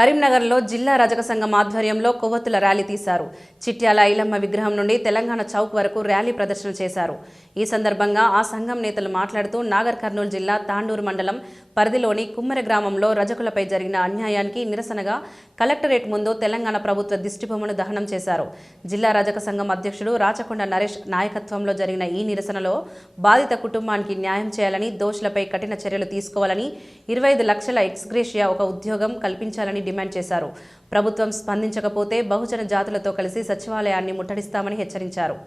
కరీంనగర్లో జిల్లా రజక సంఘం ఆధ్వర్యంలో కొవ్వొత్తుల ర్యాలీ తీశారు. చిట్యాల ఐలమ్మ విగ్రహం నుండి తెలంగాణ చౌక్ వరకు ర్యాలీ ప్రదర్శన చేశారు. ఈ సందర్భంగా ఆ సంఘం నేతలు మాట్లాడుతూ నాగర్ కర్నూలు జిల్లా తాండూరు మండలం పరిధిలోని కుమ్మరి గ్రామంలో రజకులపై జరిగిన అన్యాయానికి నిరసనగా కలెక్టరేట్ ముందు తెలంగాణ ప్రభుత్వ దిష్టిబొమ్మను దహనం చేశారు. జిల్లా రజక సంఘం అధ్యక్షుడు రాచకొండ నరేష్ నాయకత్వంలో జరిగిన ఈ నిరసనలో బాధిత కుటుంబానికి న్యాయం చేయాలని, దోషులపై కఠిన చర్యలు తీసుకోవాలని, 25 లక్షల ఎక్స్గ్రేషియా ఒక ఉద్యోగం కల్పించాలని డిమాండ్ చేశారు. ప్రభుత్వం స్పందించకపోతే బహుజన జాతులతో కలిసి సచివాలయాన్ని ముట్టడిస్తామని హెచ్చరించారు.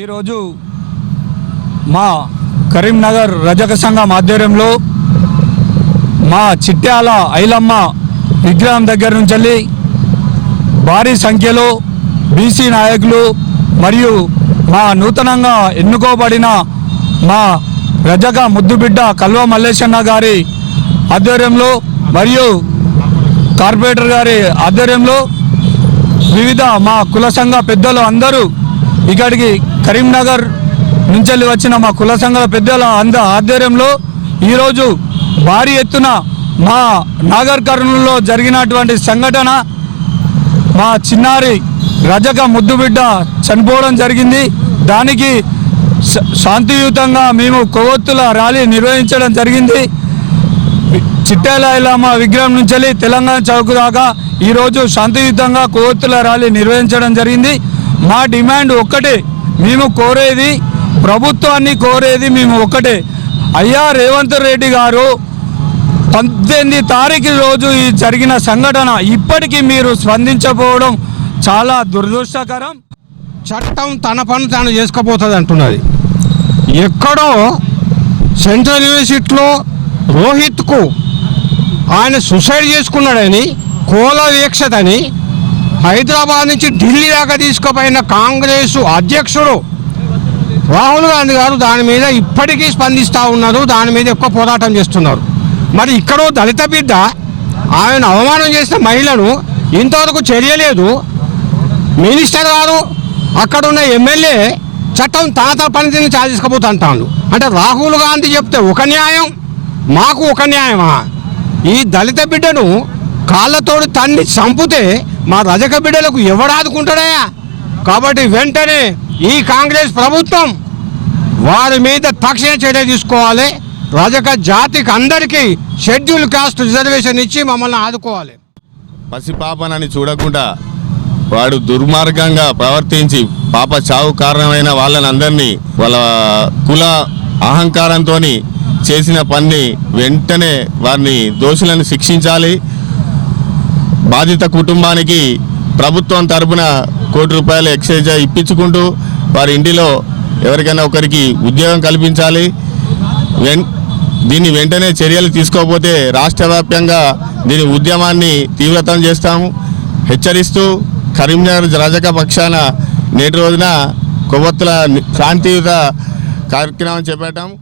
ఈరోజు మా కరీంనగర్ రజక సంఘం ఆధ్వర్యంలో మా చిట్యాల ఐలమ్మ విగ్రహం దగ్గర నుంచి భారీ సంఖ్యలో బీసీ నాయకులు మరియు మా నూతనంగా ఎన్నుకోబడిన మా రజక ముద్దుబిడ్డ కల్వ మల్లేశన్న గారి ఆధ్వర్యంలో మరియు కార్పొరేటర్ గారి ఆధ్వర్యంలో వివిధ మా కుల సంఘ పెద్దలు అందరూ ఇక్కడికి కరీంనగర్ నుంచి వచ్చిన మా కుల సంఘాల పెద్దల ఆధ్వర్యంలో ఈరోజు భారీ ఎత్తున మా నాగర్ కర్నూలులో జరిగినటువంటి సంఘటన, మా చిన్నారి రజక ముద్దుబిడ్డ చనిపోవడం జరిగింది. దానికి శాంతియుతంగా మేము కొవ్వొత్తుల ర్యాలీ నిర్వహించడం జరిగింది. చిట్యాల ఐలమ్మ విగ్రహం నుంచి తెలంగాణ చౌక్ దాకా ఈరోజు శాంతియుతంగా కొవ్వొత్తుల ర్యాలీ నిర్వహించడం జరిగింది. మా డిమాండ్ ఒక్కటే, మేము కోరేది, ప్రభుత్వాన్ని కోరేది మేము ఒక్కటే. అయ్యా రేవంత్ రెడ్డి గారు 18 తారీఖు రోజు ఈ జరిగిన సంఘటన ఇప్పటికీ మీరు స్పందించకపోవడం చాలా దురదృష్టకరం. చట్టం తన పని తాను చేసుకోబోతుంది అంటున్నది. ఎక్కడో సెంట్రల్ యూనివర్సిటీలో రోహిత్కు ఆయన సూసైడ్ చేసుకున్నాడని, కోల వీక్షతని హైదరాబాద్ నుంచి ఢిల్లీ దాకా తీసుకుపోయిన కాంగ్రెస్ అధ్యక్షుడు రాహుల్ గాంధీ గారు దాని మీద ఇప్పటికీ స్పందిస్తూ ఉన్నారు. దాని మీద ఎక్కువ పోరాటం చేస్తున్నారు. మరి ఇక్కడ దళిత బిడ్డ ఆయన అవమానం చేసిన మహిళను ఇంతవరకు చర్యలేదు. మినిస్టర్ గారు అక్కడున్న ఎమ్మెల్యే చట్టం తన పనితీరుని తీసుకుపోతా అంటాను. అంటే రాహుల్ గాంధీ చెప్తే ఒక న్యాయం, మాకు ఒక న్యాయమా? ఈ దళిత బిడ్డను కాళ్ళతోడు తన్ని చంపితే మా రజక బిడ్డలకు ఎవడాదుకుంటాడా? కాబట్టి వెంటనే ఈ కాంగ్రెస్ ప్రభుత్వం వారి మీద తక్షణ చర్య తీసుకోవాలి. రజక జాతికి అందరికీ షెడ్యూల్ కాస్ట్ రిజర్వేషన్ ఇచ్చి మమ్మల్ని ఆదుకోవాలి. పసిపాపనని చూడకుండా వాడు దుర్మార్గంగా ప్రవర్తించి పాప చావు కారణమైన వాళ్ళని అందరినీ వాళ్ళ కుల అహంకారంతో చేసిన పని వెంటనే వారిని దోషులను శిక్షించాలి. బాధిత కుటుంబానికి ప్రభుత్వం తరపున ₹1 కోటి ఎక్సైజ్ ఇప్పించుకుంటూ వారి ఇంటిలో ఎవరికైనా ఒకరికి ఉద్యోగం కల్పించాలి. దీన్ని వెంటనే చర్యలు తీసుకోకపోతే రాష్ట్ర వ్యాప్తంగా దీని ఉద్యమాన్ని తీవ్రతం చేస్తాము హెచ్చరిస్తూ కరీంనగర్ రజక పక్షాన నేటి రోజున కొవ్వొత్తుల శాంతియుత కార్యక్రమం చేపట్టాము.